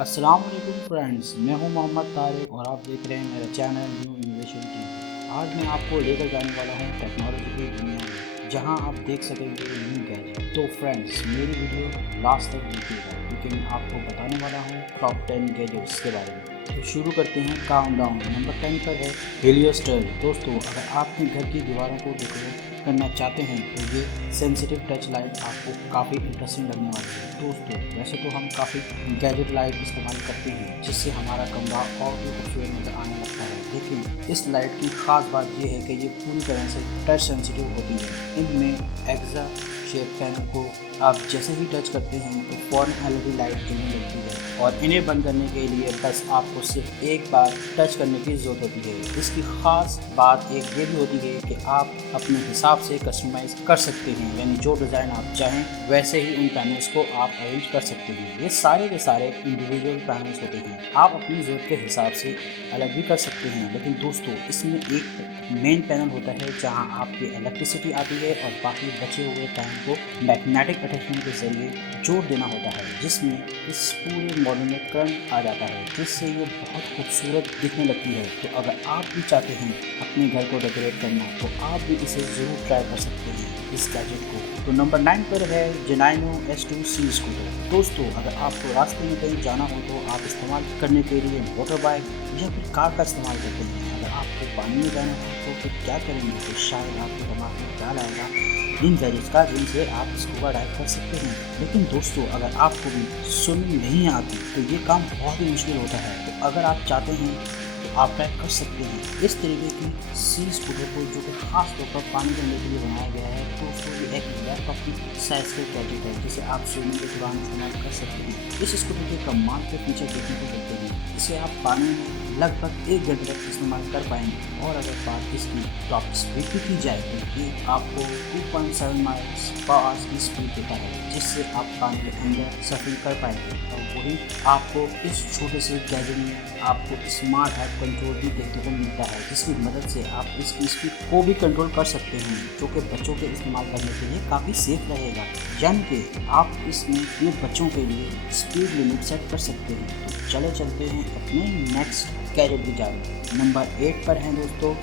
अस्सलाम वालेकुम फ्रेंड्स, मैं हूं मोहम्मद तारिक और आप देख रहे हैं मेरा चैनल न्यू इनोवेशन टीवी। आज मैं आपको लेकर जाने वाला हूं टेक्नोलॉजी की दुनिया में, जहां आप देख सकेंगे न्यू गैजेट। तो फ्रेंड्स, मेरी वीडियो लास्ट तक देखिएगा क्योंकि मैं आपको बताने वाला हूं टॉप 10 गैजेट्स के बारे में। तो शुरू करते हैं काउंटडाउन। नंबर 10 पर है हेलियोस्टर। दोस्तों, अगर आप अपने घर की दीवारों को डेकोरेट करना चाहते हैं तो ये सेंसिटिव टच लाइट आपको काफ़ी इंटरेस्टिंग लगने वाली है। दोस्तों, वैसे तो हम काफ़ी गैजेट लाइट इस्तेमाल करते हैं जिससे हमारा कमरा और भी खूबसूरत नज़र आने लगता है, लेकिन इस लाइट की ख़ास बात यह है कि ये पूरी तरह से टच सेंसिटिव होती है। इनमें एक्सा शेप पैनल को आप जैसे ही टच करते हैं तो फ़ौरन एलईडी लाइट जलने लगती है और इन्हें बंद करने के लिए बस आपको सिर्फ एक बार टच करने की ज़रूरत होती है। इसकी ख़ास बात एक ये भी होती है कि आप अपने हिसाब से कस्टमाइज़ कर सकते हैं, यानी जो डिज़ाइन आप चाहें वैसे ही उन पैनल्स को आप अरेंज कर सकते हैं। ये सारे के सारे इंडिविजुअल पैनल्स होते हैं, आप अपनी ज़रूरत के हिसाब से अलग भी कर सकते हैं। लेकिन दोस्तों, इसमें एक मेन पैनल होता है जहां आपकी इलेक्ट्रिसिटी आती है और बाकी बचे हुए पैनल को मैग्नेटिक अटैचमेंट के जरिए जोड़ देना होता है, जिसमें इस पूरे मॉडल में करंट आ जाता है, जिससे ये बहुत खूबसूरत दिखने लगती है। तो अगर आप भी चाहते हैं अपने घर को डेकोरेट करना तो आप भी इसे ज़रूर ट्राई कर सकते हैं, इस गैजेट को। तो नंबर 9 पर है जेनाइनो S2C स्कूटर। दोस्तों, अगर आपको रास्ते में कहीं जाना हो तो आप इस्तेमाल करने के लिए मोटर बाइक या फिर कार का इस्तेमाल करते हैं। अगर आपको पानी में जाना हो तो फिर क्या करेंगे, तो शायद आपके दिमाग में ख्याल आएगा इन गैजेट्स का जिनसे आप स्कूबा डाइव कर सकते हैं। लेकिन दोस्तों, अगर आपको भी स्विमिंग नहीं आती तो ये काम बहुत ही मुश्किल होता है। तो अगर आप चाहते हैं तो आप ट्राई कर सकते हैं इस तरीके की सी स्कूटर को, जो कि खास तौर पर पानी के अंदर के लिए बनाया गया है। दोस्तों, ये एक लैपटॉप की साइज के गैजेट है जिसे आप स्विमिंग के दौरान इस्तेमाल कर सकते हैं। इस स्कूटर के कमाल के फीचर देखने को मिलते हैं। इसे आप पानी में लगभग 1 घंटे तक इस्तेमाल कर पाएंगे। और अगर बात इसकी टॉप स्पीड की जाए तो ये आपको 2.7 माइल्स पर आवर की स्पीड देता है, जिससे आप पानी के अंदर सफर कर पाएंगे। और वही आपको इस छोटे से गैजेट में आपको स्मार्ट ऐप कंट्रोल भी देखने को मिलता है, जिसकी मदद से आप इसकी स्पीड को भी कंट्रोल कर सकते हैं, जो कि बच्चों के इस्तेमाल करने के लिए काफ़ी सेफ रहेगा। यानी कि आप इसमें अपने बच्चों के लिए स्पीड लिमिट सेट कर सकते हैं। तो चलते हैं अपने नेक्स्ट गैजेट की जानब। नंबर 8 पर हैं दोस्तों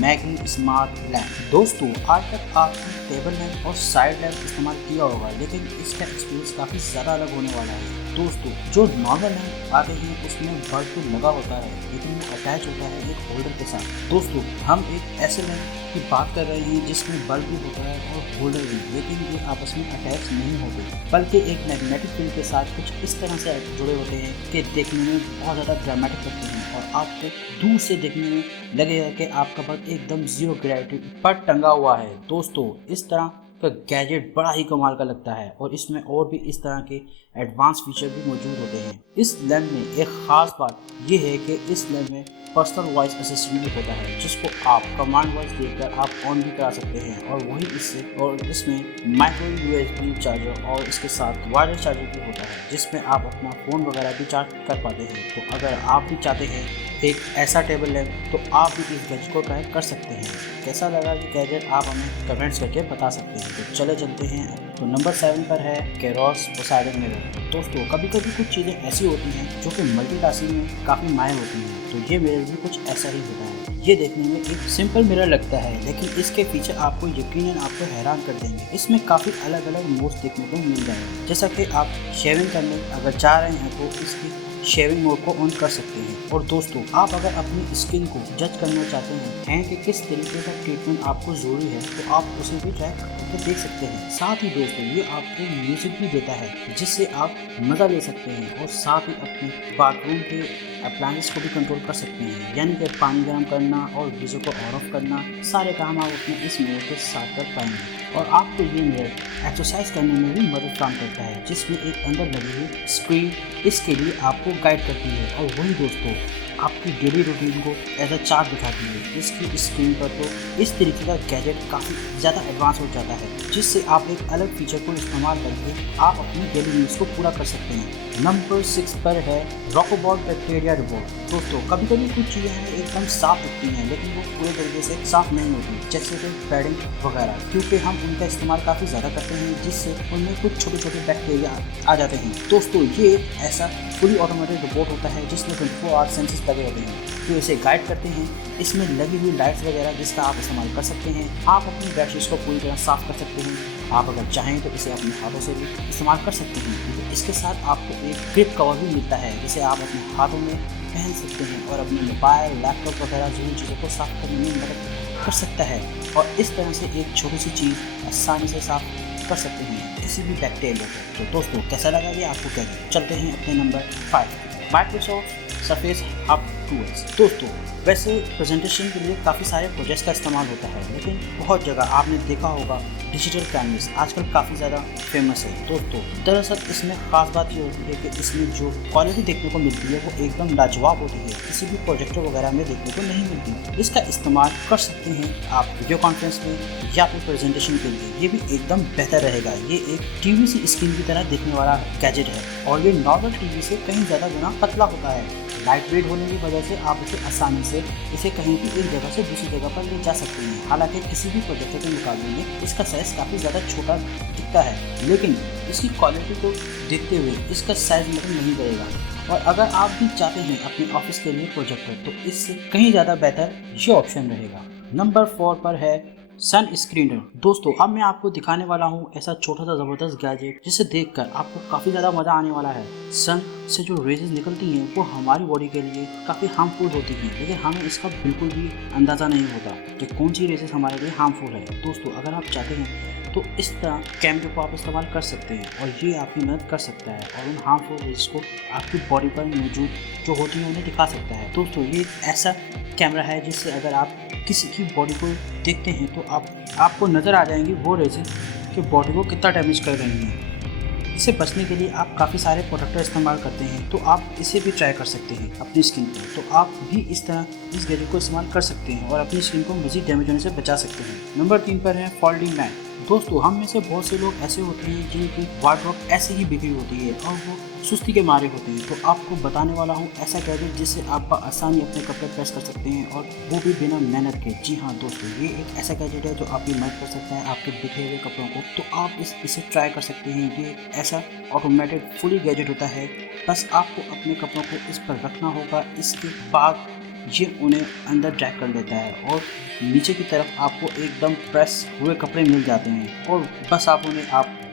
मैगी स्मार्ट लैम्प। दोस्तों, आज तक आपने टेबल लैम्प और साइड लैम्प इस्तेमाल किया होगा, लेकिन इसका एक्सपीरियंस काफ़ी ज़्यादा अलग होने वाला है। दोस्तों, जो नॉर्मल लैम्प आते हैं उसमें बल्ब तो लगा होता है, लेकिन वो अटैच होता है एक होल्डर के साथ। दोस्तों, हम एक ऐसे लैम्प की बात कर रहे हैं जिसमें बल्ब भी होता है और होल्डर भी, लेकिन ये आपस में अटैच नहीं होते, बल्कि एक मैग्नेटिक फील्ड के साथ कुछ इस तरह से जुड़े होते हैं कि देखने में बहुत ज़्यादा ड्रामेटिक लगते हैं और आपको दूर से देखने में लगेगा कि आपका बल्ब एकदम जीरो ग्रेविटी पर टंगा हुआ है। दोस्तों, इस तरह का गैजेट बड़ा ही कमाल का लगता है और इसमें और भी इस तरह के एडवांस फीचर भी मौजूद होते हैं। इस लैम्प में एक ख़ास बात यह है कि इस लैम्प में पर्सनल वॉइस असिस्टेंट भी होता है, जिसको आप कमांड वॉइस देकर आप ऑन भी करा सकते हैं। और वही इससे और इसमें माइक्रो USB चार्जर और इसके साथ वायरलेस चार्जर भी होता है, जिसमें आप अपना फ़ोन वगैरह भी चार्ज कर पाते हैं। तो अगर आप भी चाहते हैं एक ऐसा टेबल लैम्प तो आप भी इस गैजेट को ट्राई कर सकते हैं। कैसा लगा ये गैजेट आप हमें कमेंट्स करके बता सकते हैं। तो चलते हैं। तो नंबर 7 पर है केरोस पोसाइडन मिरर। दोस्तों, कभी कभी कुछ चीज़ें ऐसी होती हैं जो कि मल्टीटास्किंग में काफ़ी माहिर होती हैं, तो ये मिरर भी कुछ ऐसा ही होता है। ये देखने में एक सिंपल मिरर लगता है, लेकिन इसके फीचर आपको यकीनन आपको हैरान कर देंगे। इसमें काफ़ी अलग अलग मोड्स देखने को मिल जाएंगे, जैसा कि आप शेविंग करने अगर चाह रहे हैं तो इसकी शेविंग मोड को ऑन कर सकते हैं। और दोस्तों, आप अगर अपनी स्किन को जज करना चाहते हैं कि किस तरीके का ट्रीटमेंट आपको ज़रूरी है तो आप उसे भी ट्राई करके देख सकते हैं। साथ ही दोस्तों, ये आपको म्यूज़िक भी देता है जिससे आप मज़ा ले सकते हैं और साथ ही अपने बाथरूम के अप्लायंस को भी कंट्रोल कर सकते हैं, यानी कि पानी गर्म करना और गीज़र को ऑन ऑफ करना, सारे काम आप अपने इस मिरर के साथ कर पाएंगे। और आपको ये मिरर एक्सरसाइज करने में भी मदद काम करता है, जिसमें एक अंदर लगी हुई स्क्रीन इसके लिए आपको गाइड करती है। और वही दोस्तों, आपकी डेली रूटीन को एज अ चार्ट दिखाती है। इसकी स्क्रीन पर तो इस तरीके का गैजेट काफ़ी ज़्यादा एडवांस हो जाता है, जिससे आप एक अलग फीचर को इस्तेमाल करके आप अपनी डेली नीड्स को पूरा कर सकते हैं। नंबर 6 पर है रॉकोबॉट बैक्टीरिया रिपोर्ट। दोस्तों कभी कभी कुछ चीज़ें हमें एकदम साफ दिखती हैं, लेकिन वो पूरे तरीके से साफ नहीं होती, जैसे कि पैडिंग वगैरह, क्योंकि हम उनका इस्तेमाल काफ़ी ज़्यादा करते हैं, जिससे उनमें कुछ छोटे छोटे बैक्टीरिया आ जाते हैं। दोस्तों ये ऐसा फुली ऑटोमेटेड रोबोट होता है जिसमें 24 आवर सेंसर्स लगे होते हैं जो इसे गाइड करते हैं। इसमें लगी हुई लाइट्स वगैरह जिसका आप इस्तेमाल कर सकते हैं। आप अपनी बेडशीट्स को पूरी तरह साफ कर सकते हैं। आप अगर चाहें तो इसे अपने हाथों से भी इस्तेमाल कर सकते हैं। इसके साथ आपको एक ग्रिप कवर भी मिलता है जिसे आप अपने हाथों में पहन सकते हैं और अपने मोबाइल, लैपटॉप वगैरह जो चीज़ों को साफ करने में मदद कर सकता है। और इस तरह से एक छोटी सी चीज़ आसानी से साफ कर सकते हैं किसी भी बैक्टीरिया को। तो दोस्तों कैसा लगा ये आपको? क्या चलते हैं अपने number 5 Microsoft surface hub 2S। दोस्तों वैसे प्रेजेंटेशन के लिए काफ़ी सारे प्रोजेक्ट्स का इस्तेमाल होता है, लेकिन बहुत जगह आपने देखा होगा डिजिटल कैनवस आजकल काफ़ी ज़्यादा फेमस है। दोस्तों दरअसल इसमें ख़ास बात ये होती है कि इसमें जो क्वालिटी देखने को मिलती है वो एकदम लाजवाब होती है, किसी भी प्रोजेक्टर वगैरह में देखने को नहीं मिलती। इसका इस्तेमाल कर सकते हैं आप वीडियो कॉन्फ्रेंस में या फिर प्रेजेंटेशन के लिए, ये भी एकदम बेहतर रहेगा। ये एक टीवी सी स्क्रीन की तरह दिखने वाला गैजेट है और ये नॉर्मल टीवी से कहीं ज़्यादा गुना पतला होता है। लाइट वेट होने की वजह से आप आसानी से इसे कहीं भी एक जगह से दूसरी जगह पर ले जा सकते हैं। हालांकि किसी भी प्रोजेक्टर के मुकाबले में इसका साइज़ काफ़ी ज़्यादा छोटा दिखता है, लेकिन इसकी क्वालिटी को देखते हुए इसका साइज़ मतलब नहीं बढ़ेगा। और अगर आप भी चाहते हैं अपने ऑफिस के लिए प्रोजेक्टर, तो इससे कहीं ज़्यादा बेहतर ये ऑप्शन रहेगा। नंबर 4 पर है सन स्क्रीनर। दोस्तों अब मैं आपको दिखाने वाला हूँ ऐसा छोटा सा ज़बरदस्त गैजेट जिसे देखकर आपको काफ़ी ज़्यादा मज़ा आने वाला है। सन से जो रेजेस निकलती हैं वो हमारी बॉडी के लिए काफ़ी हार्मफुल होती हैं, लेकिन हमें इसका बिल्कुल भी अंदाज़ा नहीं होता कि कौन सी रेजेस हमारे लिए हार्मफुल है। दोस्तों अगर आप चाहते हैं तो इस तरह कैमरे को आप इस्तेमाल कर सकते हैं और ये आपकी मदद कर सकता है और उन हार्मफुल रेज को आपकी बॉडी पर मौजूद जो होती हैं उन्हें दिखा सकता है। दोस्तों ये ऐसा कैमरा है जिससे अगर आप किसी की बॉडी को देखते हैं तो आपको नज़र आ जाएंगी वो रेजेस कि बॉडी को कितना डैमेज कर रही हैं। इसे बचने के लिए आप काफ़ी सारे प्रोटेक्टर इस्तेमाल करते हैं, तो आप इसे भी ट्राई कर सकते हैं अपनी स्किन पर। तो आप भी इस तरह इस गैजेट को इस्तेमाल कर सकते हैं और अपनी स्किन को मज़ीद डैमेज होने से बचा सकते हैं। नंबर 3 पर है फोल्डिंग मैट। दोस्तों हम में से बहुत से लोग ऐसे होते हैं जिनकी वार्डरोब ऐसे ही बिखरी होती है और वो सुस्ती के मारे होते हैं, तो आपको बताने वाला हूँ ऐसा गैजेट जिससे आप आसानी अपने कपड़े प्रेस कर सकते हैं और वो भी बिना मेहनत के। जी हाँ दोस्तों, ये एक ऐसा गैजेट है जो आपकी मदद कर सकता है आपके बिखरे हुए कपड़ों को, तो आप इसे ट्राई कर सकते हैं। ये ऐसा ऑटोमेटेड फुली गैजेट होता है, बस आपको अपने कपड़ों को इस पर रखना होगा, इसके बाद ये उन्हें अंदर ड्रैग कर लेता है और नीचे की तरफ आपको एकदम प्रेस हुए कपड़े मिल जाते हैं और बस आप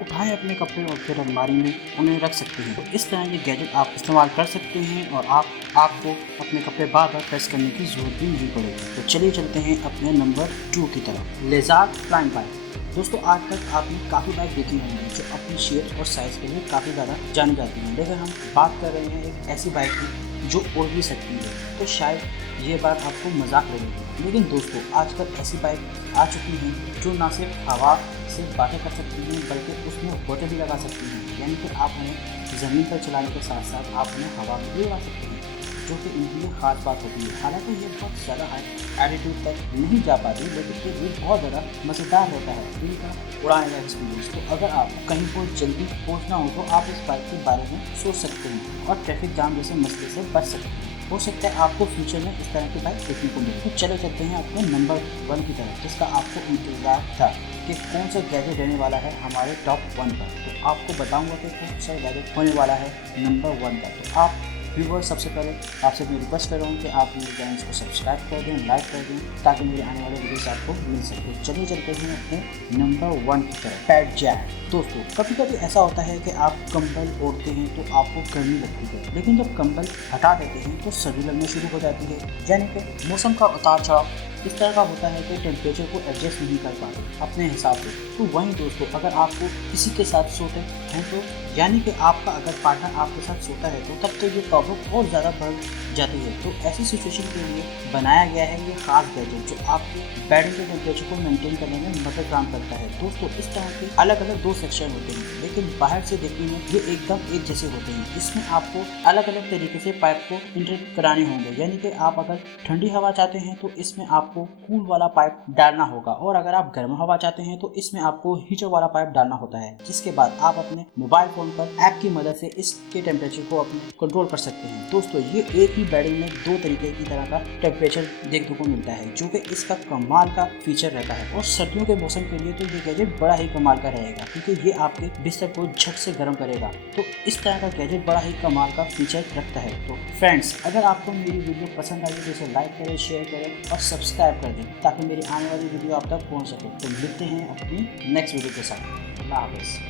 उठाएं अपने कपड़े और फिर अलमारी में उन्हें रख सकते हैं। तो इस तरह ये गैजेट आप इस्तेमाल कर सकते हैं और आपको अपने कपड़े बार बार प्रेस करने की ज़रूरत भी नहीं पड़ेगी। तो चलिए चलते हैं अपने नंबर 2 की तरफ, लेज़ार्ड फ्लाइंग बाइक। दोस्तों आज तक आपने काफ़ी बाइक देखी होंगी जो अपनी शेप और साइज़ के लिए काफ़ी ज़्यादा जानी जाती हैं, लेकिन हम बात कर रहे हैं एक ऐसी बाइक की जो उड़ भी सकती है। तो शायद ये बात आपको मजाक लगेगी, लेकिन दोस्तों आजकल ऐसी बाइक आ चुकी हैं जो ना सिर्फ हवा से बातें कर सकती हैं बल्कि उसमें बोटें भी लगा सकती हैं, यानी कि आप उन्हें ज़मीन पर चलाने के साथ साथ आप उन्हें हवा में भी उड़ा सकते हैं, जो कि इनके लिए ख़ास बात होती है। हालांकि ये बहुत ज़्यादा हाई एल्टीट्यूड तक नहीं जा पाती, लेकिन फिर भी बहुत ज़्यादा मज़ेदार रहता है इनका उड़ाने का एक्सपीरियंस। तो अगर आपको कहीं पर जल्दी पहुंचना हो तो आप इस बाइक के बारे में सोच सकते हैं और ट्रैफिक जाम जैसे मसले से बच सकते हैं। हो सकता है आपको फ्यूचर में इस तरह की बाइक देखने को मिले। तो चले चलते हैं अपने नंबर 1 की तरफ, जिसका आपको इंतजार था कि कौन सा गैजेट रहने वाला है हमारे टॉप 1 पर। तो आपको बताऊंगा कि कौन सा गैजेट होने वाला है नंबर 1 पर। तो आप व्यूअर सबसे पहले आपसे मैं रिक्वेस्ट कर रहा हूँ कि आप मेरे चैनल को सब्सक्राइब कर दें, लाइक कर दें, ताकि मेरे आने वाले वीडियोस आपको मिल सके। चलिए चलते हैं अपने नंबर 1 की तरफ, पैड जैक। दोस्तों कभी कभी ऐसा होता है कि आप कंबल ओढ़ते हैं तो आपको गर्मी लगती है, लेकिन जब कंबल हटा देते हैं तो सर्दी लगनी शुरू हो जाती है, यानी कि मौसम का उतार चढ़ाव इस तरह का होता है कि टेम्परेचर को एडजस्ट नहीं कर पाते अपने हिसाब से। तो वहीं दोस्तों अगर आपको किसी के साथ सोते हैं तो यानी कि आपका अगर पार्टनर आपके साथ सोता है तो तब तो ये प्रॉब्लम प्रॉब्लम और ज़्यादा बढ़ जाती है। तो ऐसी सिचुएशन के लिए बनाया गया है ये खास गैजेट जो आपके बेडिंग के टेम्परेचर को मेंटेन करने में मदद काम करता है। दोस्तों इस तरह के अलग अलग 2 सेक्शन होते हैं, लेकिन बाहर से देखने में ये एकदम एक जैसे होते हैं। इसमें आपको अलग अलग तरीके से पाइप को इंटर कराने होंगे, यानी कि आप अगर ठंडी हवा चाहते हैं तो इसमें आपको कूल वाला पाइप डालना होगा, और अगर आप गर्म हवा चाहते हैं तो इसमें आपको हीटर वाला पाइप डालना होता है। जिसके बाद आप अपने मोबाइल फोन पर ऐप की मदद से इसके टेम्परेचर को अपने कंट्रोल कर सकते हैं। दोस्तों ये एक ही बेडिंग में 2 तरीके की तरह का टेम्परेचर देखने को मिलता है, जो कि इसका कमाल का फीचर रहता है। और सर्दियों के मौसम के लिए तो ये गैजेट बड़ा ही कमाल का रहेगा, क्योंकि ये आपके बिस्तर को झट से गर्म करेगा। तो इस तरह का गैजेट बड़ा ही कमाल का फीचर रखता है। तो फ्रेंड्स, अगर आपको मेरी वीडियो पसंद आई तो इसे लाइक करें, शेयर करें और सब्सक्राइब कर दें, ताकि मेरी आने वाली वीडियो आप तक पहुंच सके। तो मिलते हैं अपनी नेक्स्ट वीडियो के साथ। अल्लाह हाफ़िज़।